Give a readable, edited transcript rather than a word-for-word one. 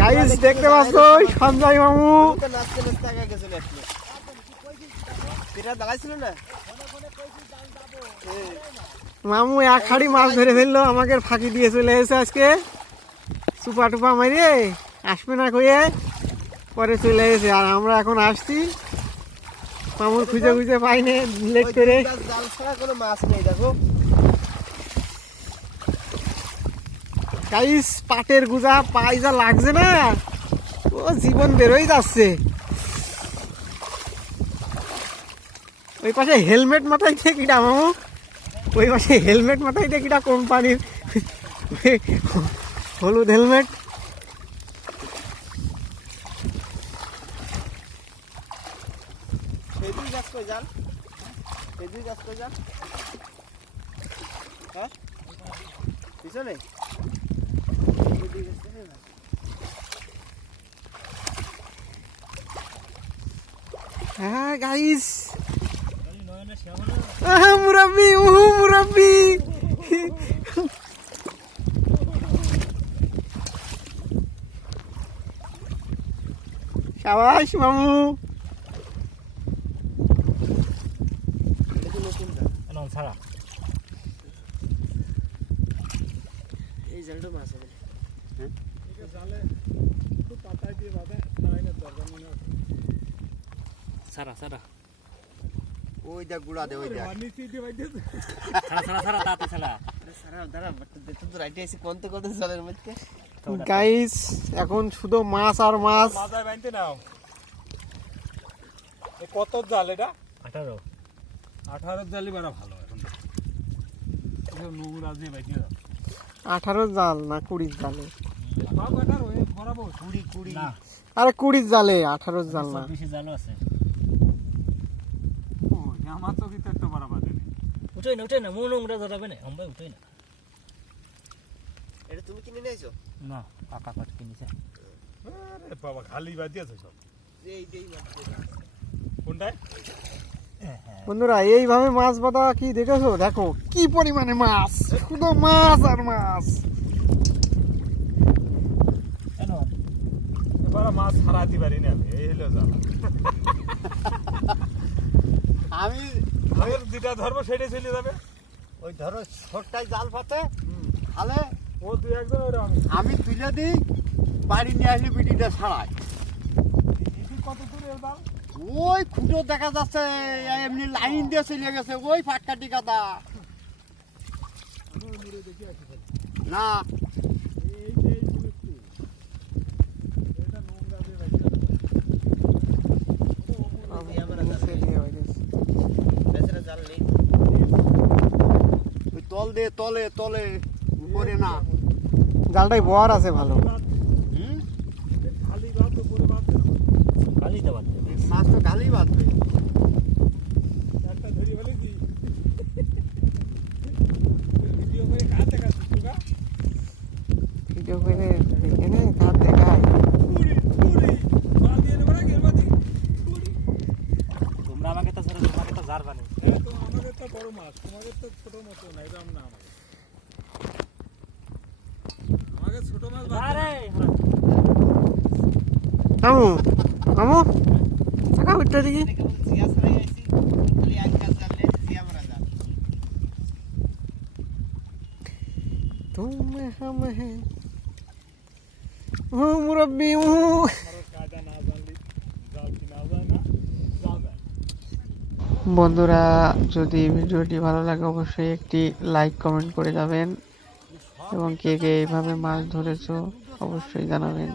Guys দেখতে পাচ্ছ সঞ্জয় মামু মামু এক হাড়ি মাছ ধরে ফেললো, আমাকে ফাঁকি দিয়ে চলে এসেছে আজকে সুপা টুপা মারিয়ে আসবে না কইয়ে পরে চলে এসেছে। আর আমরা এখন আসছি মামুর খুঁজে খুঁজে পাইনি লেট করে। জাল ছাড়া কোনো মাছ নেই দেখো গাইস, পাটের গুজা পাই যা লাগছে না, ও জীবন বেরোই যাচ্ছে। ওই পাশে হেলমেট মাথায় দিয়ে কিটা মামু, ওই পাশে হেলমেট মাথায় দিয়ে কিটা কোম্পানির হলুদ হেলমেট। পিছনে হ্যাঁ গাইস, মুরাব্বি মুরাব্বি শাবাশ মামু। এই জালটা মাছ হবে সারা সারা ওই দেখ গুড়া দে ওই দেখ সারা সারা তাতে সারা সারা দাঁড়া দেখতে তো রাইটে এসে কোনতে কোনতে জলের মধ্যে। গাইস এখন শুধু মাছ আর মাছ। মাথায় বাঁধতে নাও। কত জাল এটা? 18 18 জালই বড় ভালো। এখন নোংরা দিয়ে বাইতে দাও। 18 জাল না 20 জালে? সব 18 হয়ে বরাবর 20 না আরে 20 জালে, 18 জাল না। বেশি জালও আছে। ও আমার তো কি একটা বড় বাদে নেই। উঠে না মন নোংরা ধরাবে না, আমরা উঠে না। এটা তুমি কিনে নিয়েছো? না কাকা কাট কিনেছে। আরে বাবা খালি বাদিয়েছে সব। এই মাছ কোনটায়? বন্ধুরা এইভাবে মাছ বাঁধা কি দেখেছো? দেখো কি পরিমাণে মাছ, শুধু মাছ আর মাছ। বড় মাছ হারাতে পারি না আমি, এই হলো জাল। আমি আগের যেটা ধরবো সেটাই চলে যাবে। ওই ধরো ছোটটাই জাল পাতে হালে ও দুই একজন ওরকম। আমি তুলে দিই, বাড়ি নিয়ে আসলে বিটিটা ছাড়াই। কত দূরে জাল? ওই খুঁটো দেখা যাচ্ছে, এমনি লাইন দিয়ে চলে গেছে ওই ফাটকাটি কাদা না। ওই তল দে তলে তলে উপরে না, জালটাই বর আছে ভালো। খালি বাদ উপরে বাদ খালি তো বাদ মাছ তো গালি বাঁধবে। একটা ধরি ফেলেছি। ভিডিও করে কাজ দেখাচ্ছিস তোরা? ভিডিও করে এখানে কার দেখায়। তোমরা আমাকে তো ধরে তোমাকে তো জার বানি। আমাদের তো বড় মাছ, তোমাদের তো ছোট মাছ না, এরকম না। আমাদের ছোট মাছ আরে মামু মামু টাকা উঠতে দেখি। तुम हम हैं ও মুরব্বি বন্ধুরা, যদি ভিডিওটি ভালো লাগে অবশ্যই একটি লাইক কমেন্ট করে যাবেন এবং কে কে এইভাবে মাছ ধরেছো অবশ্যই জানাবেন।